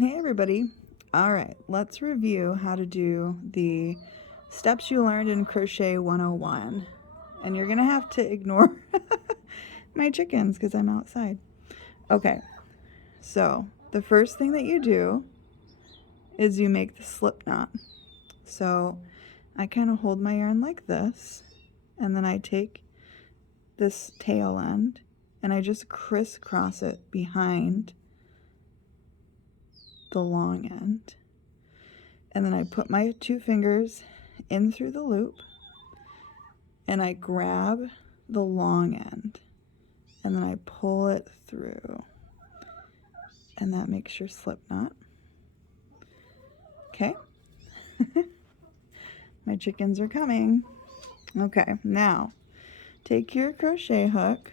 Hey everybody. All right, let's review how to do the steps you learned in Crochet 101. And you're gonna have to ignore my chickens because I'm outside. Okay, so the first thing that you do is you make the slip knot. So I kind of hold my yarn like this, and then I take this tail end and I just crisscross it behind the long end. And then I put my 2 fingers in through the loop and I grab the long end and then I pull it through, and that makes your slip knot. Okay. My chickens are coming. Okay, now take your crochet hook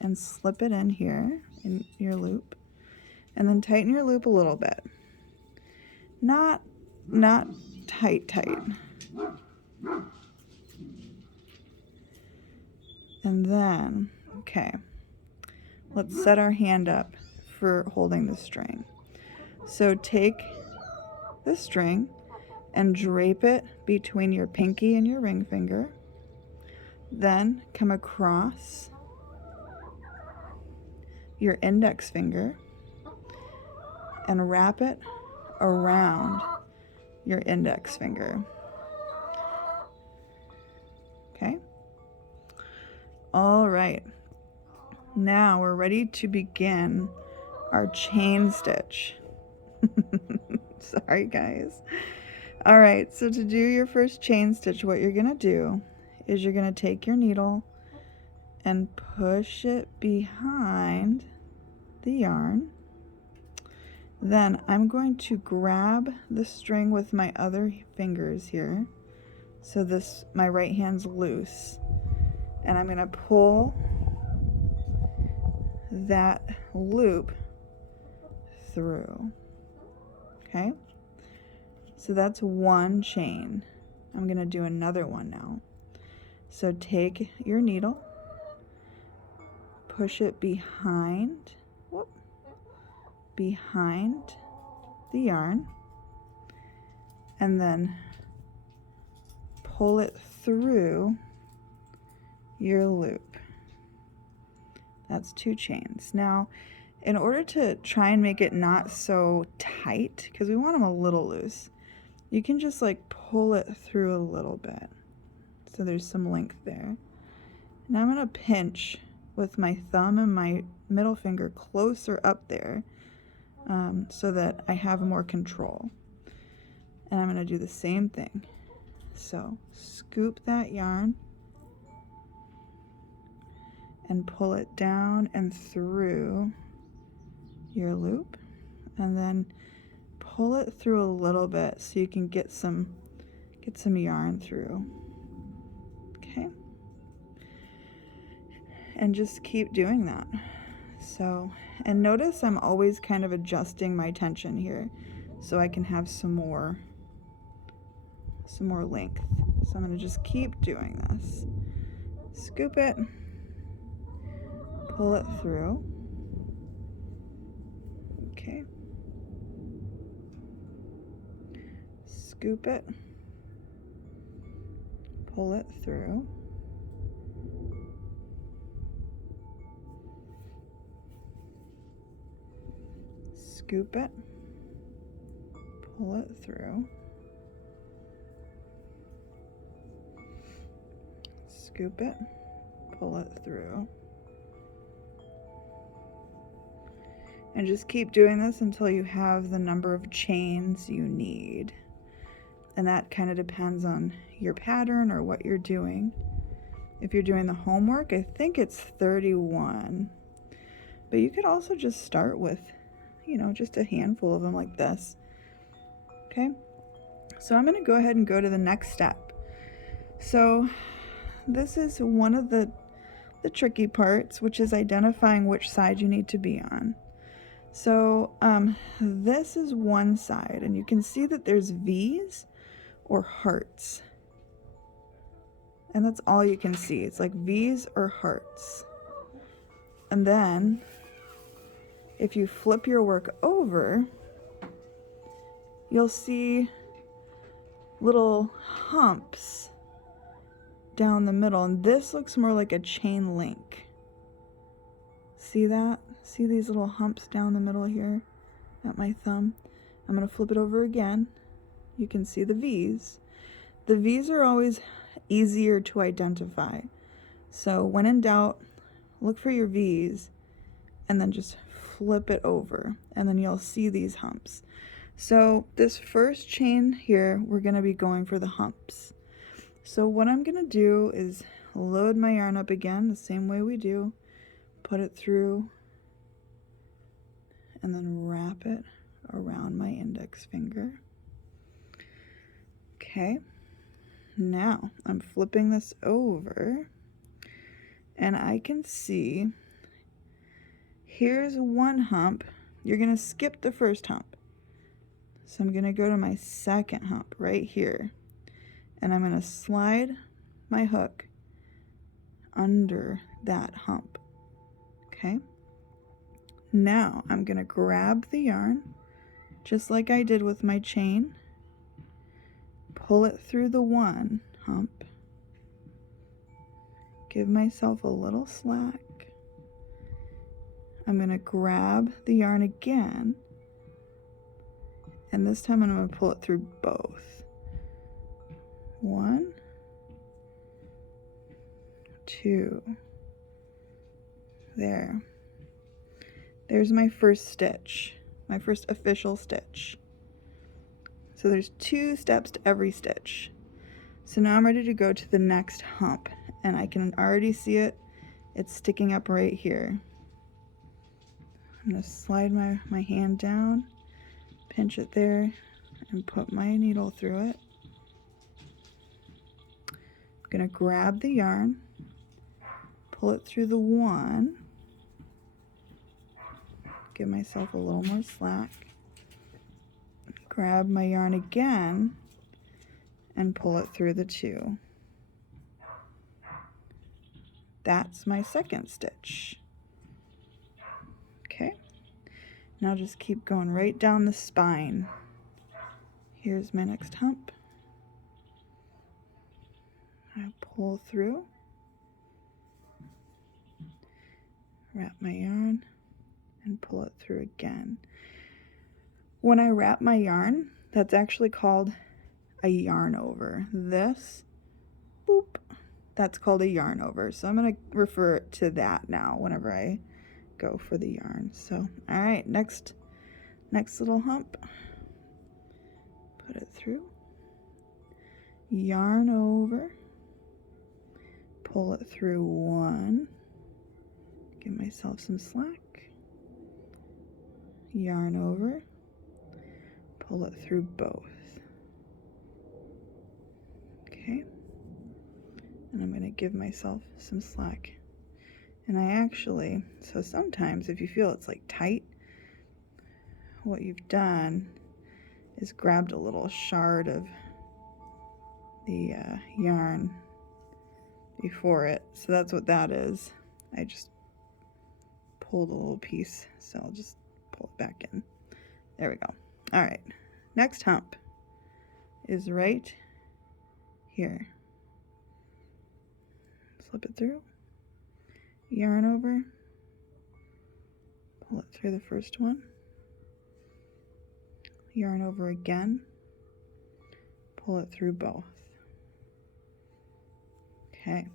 and slip it in here in your loop, and then tighten your loop a little bit. Not tight. And then, okay, let's set our hand up for holding the string. So take the string and drape it between your pinky and your ring finger. Then come across your index finger and wrap it around your index finger. Okay? All right. Now we're ready to begin our chain stitch. Sorry, guys. All right, so to do your first chain stitch, what you're gonna do is you're gonna take your needle and push it behind the yarn. Then I'm going to grab the string with my other fingers here. So my right hand's loose. And I'm gonna pull that loop through. Okay? So that's one chain. I'm gonna do another one now. So take your needle, push it behind the yarn, and then pull it through your loop. That's 2 chains. Now, in order to try and make it not so tight, because we want them a little loose, you can just like pull it through a little bit. So there's some length there. Now I'm going to pinch with my thumb and my middle finger closer up there, so that I have more control. And I'm going to do the same thing. So scoop that yarn and pull it down and through your loop, and then pull it through a little bit so you can get some yarn through. Okay, and just keep doing that. So, and notice I'm always kind of adjusting my tension here so I can have some more length. So I'm going to just keep doing this. Scoop it, pull it through. Okay. Scoop it, pull it through. Scoop it, pull it through. Scoop it, pull it through. And just keep doing this until you have the number of chains you need. And that kind of depends on your pattern or what you're doing. If you're doing the homework, I think it's 31. But you could also just start with, just a handful of them like this. Okay? So I'm going to go ahead and go to the next step. So this is one of the tricky parts, which is identifying which side you need to be on. So this is one side, and you can see that there's V's or hearts. And that's all you can see. It's like V's or hearts. And then if you flip your work over, you'll see little humps down the middle, and this looks more like a chain link. See that? See these little humps down the middle here at my thumb? I'm going to flip it over again. You can see the V's. The V's are always easier to identify. So when in doubt, look for your V's and then just flip it over, and then you'll see these humps. So this first chain here, we're going to be going for the humps. So what I'm going to do is load my yarn up again the same way we do. Put it through and then wrap it around my index finger. Okay, now I'm flipping this over and I can see here's one hump. You're going to skip the first hump. So I'm going to go to my second hump right here. And I'm going to slide my hook under that hump. Okay. Now I'm going to grab the yarn just like I did with my chain. Pull it through the one hump. Give myself a little slack. I'm going to grab the yarn again. And this time I'm going to pull it through both. 1, 2, there. There's my first stitch, my first official stitch. So there's 2 steps to every stitch. So now I'm ready to go to the next hump, and I can already see it. It's sticking up right here. I'm going to slide my hand down, pinch it there, and put my needle through it. I'm going to grab the yarn, pull it through the one, give myself a little more slack, grab my yarn again, and pull it through the 2. That's my second stitch. Okay, now just keep going right down the spine. Here's my next hump. I pull through, wrap my yarn, and pull it through again. When I wrap my yarn, that's actually called a yarn over. This, boop, that's called a yarn over. So I'm going to refer to that now whenever I go for the yarn. So, all right, next little hump. Put it through, yarn over, pull it through 1, give myself some slack, yarn over, pull it through both. Okay, and I'm going to give myself some slack. And I actually, so sometimes if you feel it's like tight, what you've done is grabbed a little shard of the yarn before it. So that's what that is. I just pulled a little piece, so I'll just pull it back in. There we go. All right, next hump is right here. Slip it through, yarn over, pull it through the first one, yarn over again, pull it through both. Okay.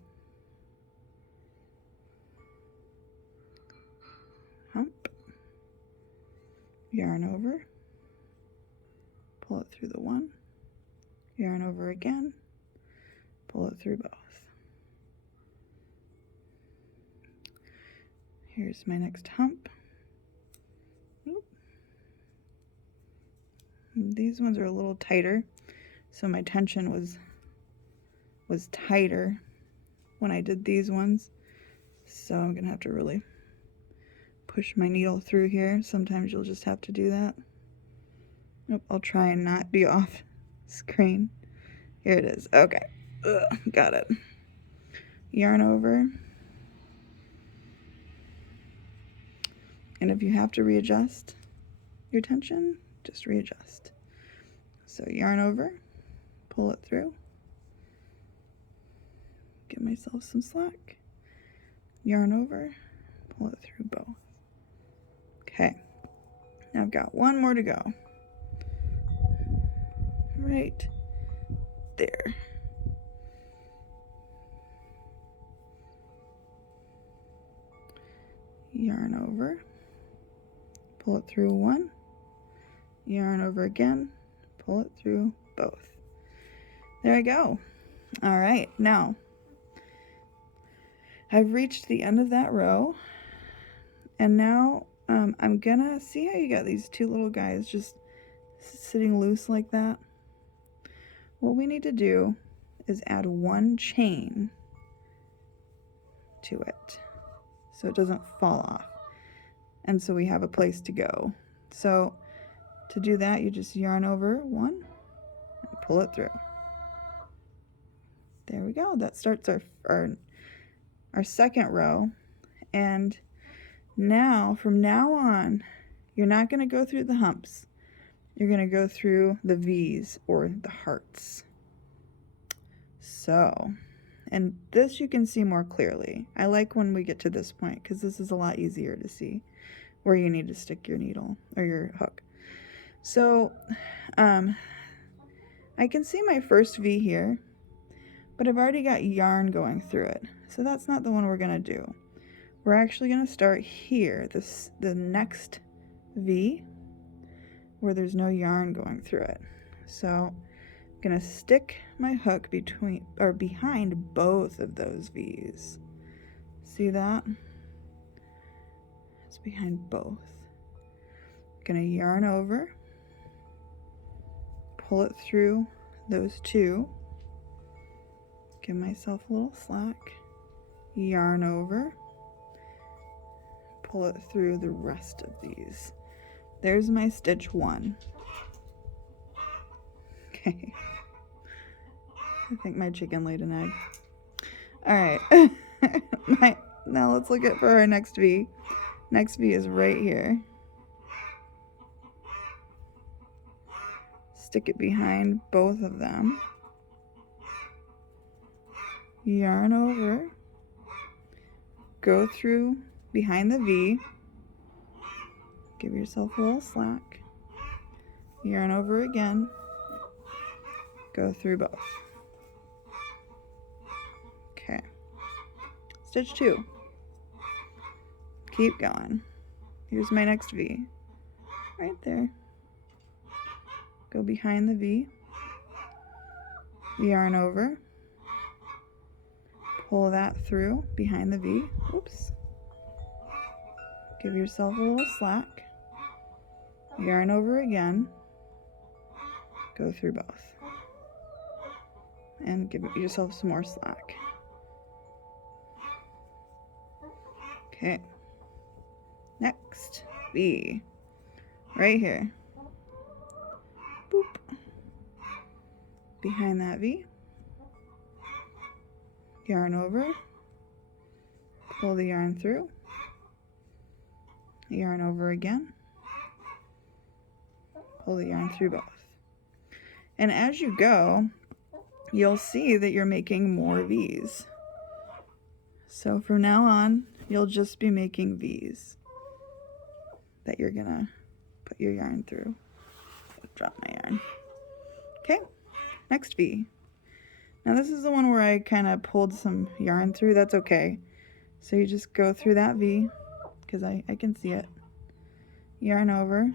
Hump, yarn over, pull it through the one, yarn over again, pull it through both. Here's my next hump. Oop. These ones are a little tighter, so my tension was tighter when I did these ones. So I'm gonna have to really push my needle through here. Sometimes you'll just have to do that. Nope, I'll try and not be off screen. Here it is. Okay, got it. Yarn over. And if you have to readjust your tension, just readjust. So yarn over, pull it through, give myself some slack, yarn over, pull it through both. Okay, now I've got one more to go. Right there. Yarn over, pull it through one, yarn over again, pull it through both. There I go. All right, now I've reached the end of that row, and now I'm gonna see how you got these two little guys just sitting loose like that. What we need to do is add one chain to it so it doesn't fall off, and so we have a place to go. So to do that, you just yarn over one and pull it through. There we go. That starts our second row. And now, from now on, you're not going to go through the humps. You're going to go through the V's, or the hearts. So, and this you can see more clearly. I like when we get to this point, because this is a lot easier to see where you need to stick your needle or your hook. So, I can see my first V here, but I've already got yarn going through it. So that's not the one we're going to do. We're actually going to start here, the next V, where there's no yarn going through it. So I'm going to stick my hook behind both of those V's. See that? It's behind both. I'm going to yarn over, pull it through those two, give myself a little slack, yarn over, pull it through the rest of these. There's my stitch one. Okay. I think my chicken laid an egg. All right. Now let's look for our next V. Next V is right here. Stick it behind both of them. Yarn over. Go through behind the V. Give yourself a little slack. Yarn over again. Go through both. Okay. Stitch two. Keep going. Here's my next V. Right there. Go behind the V. Yarn over. Pull that through behind the V. Oops. Give yourself a little slack. Yarn over again. Go through both. And give yourself some more slack. Okay. Next V. Right here. Boop. Behind that V. Yarn over. Pull the yarn through. Yarn over again. Pull the yarn through both. And as you go, you'll see that you're making more V's. So from now on, you'll just be making V's that you're gonna put your yarn through. Drop my yarn. Okay, next V. Now this is the one where I kind of pulled some yarn through. That's okay. So you just go through that V, because I can see it. Yarn over.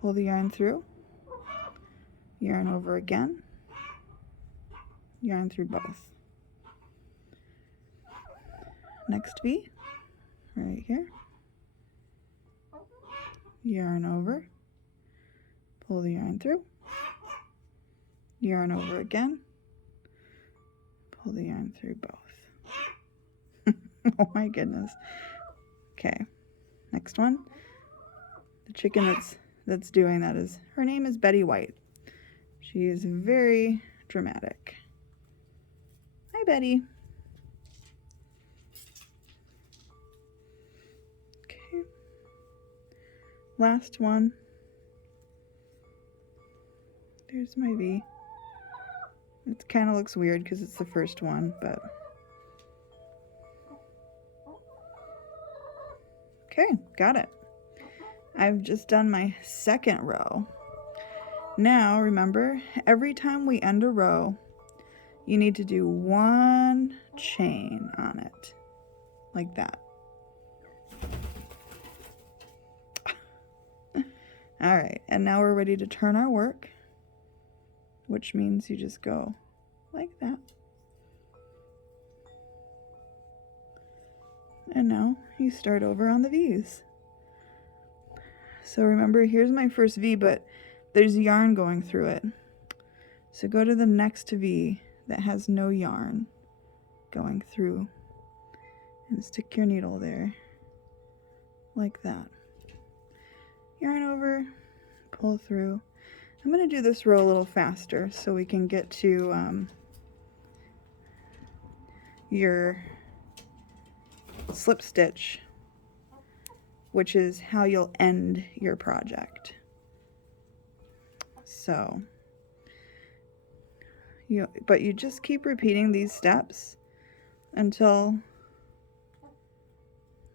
Pull the yarn through. Yarn over again. Yarn through both. Next V, right here. Yarn over. Pull the yarn through. Yarn over again. Pull the yarn through both. Oh my goodness. Okay, next one. The chicken that's doing that her name is Betty White. She is very dramatic. Hi, Betty. Okay. Last one. Here's my V. It kind of looks weird because it's the first one, but okay, got it. I've just done my second row. Now remember, every time we end a row, you need to do one chain on it, like that. All right, and now we're ready to turn our work, which means you just go like that. And now you start over on the V's. So remember, here's my first V, but there's yarn going through it. So go to the next V that has no yarn going through and stick your needle there, like that. Yarn over, pull through. I'm going to do this row a little faster so we can get to your slip stitch, which is how you'll end your project. So, but you just keep repeating these steps until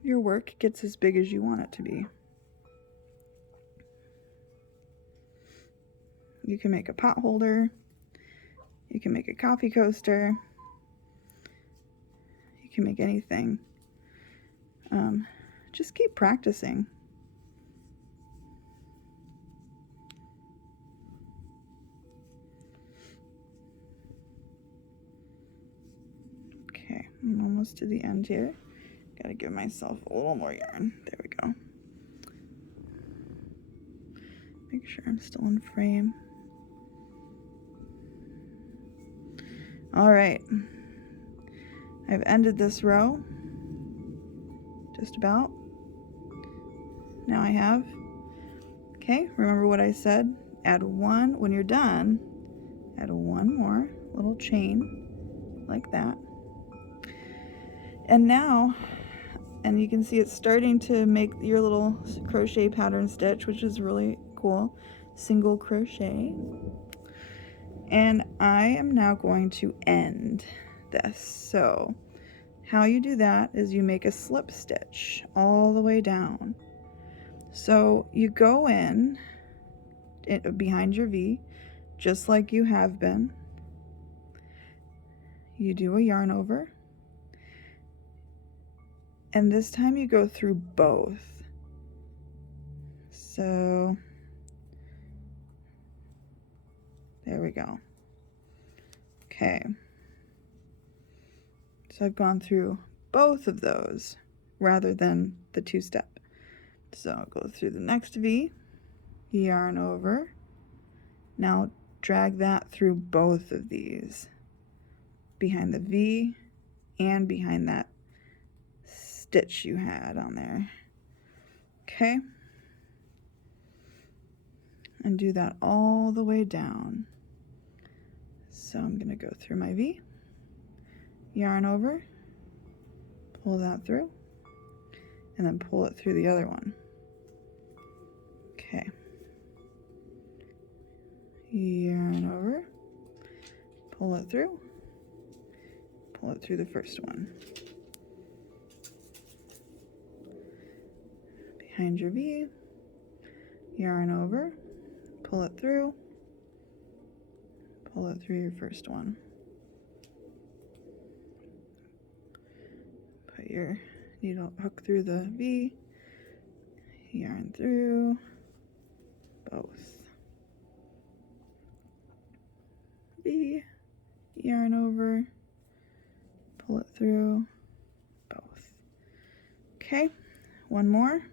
your work gets as big as you want it to be. You can make a pot holder, you can make a coffee coaster, you can make anything. Just keep practicing. Okay, I'm almost to the end here. Gotta give myself a little more yarn. There we go. Make sure I'm still in frame. All right, I've ended this row, just about. Now I have, okay, remember what I said? Add one, when you're done, add one more little chain, like that. And now, and you can see it's starting to make your little crochet pattern stitch, which is really cool. Single crochet. And I am now going to end this. So how you do that is you make a slip stitch all the way down. So you go in behind your V, just like you have been. You do a yarn over. And this time you go through both. So there we go. Okay. So I've gone through both of those rather than the two-step. So I'll go through the next V, yarn over. Now drag that through both of these, behind the V and behind that stitch you had on there. Okay. And do that all the way down. So I'm going to go through my V, yarn over, pull that through, and then pull it through the other one. Okay. Yarn over, pull it through the first one. Behind your V, yarn over, pull it through your first one. Put your needle hook through the V, yarn through both. V, yarn over, pull it through both. Okay, one more.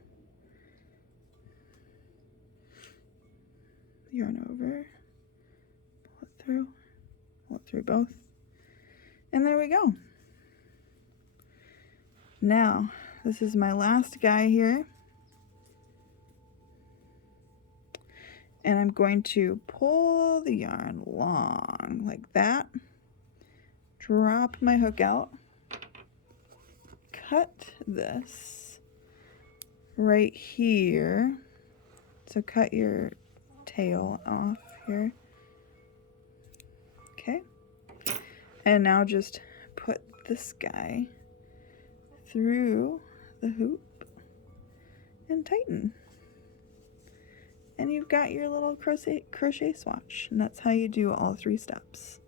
Yarn over, pull it through both, and there we go. Now, this is my last guy here, and I'm going to pull the yarn long like that, drop my hook out, cut this right here, so cut your tail off here, Okay, and now just put this guy through the hoop and tighten. And you've got your little crochet swatch, and that's how you do all 3 steps.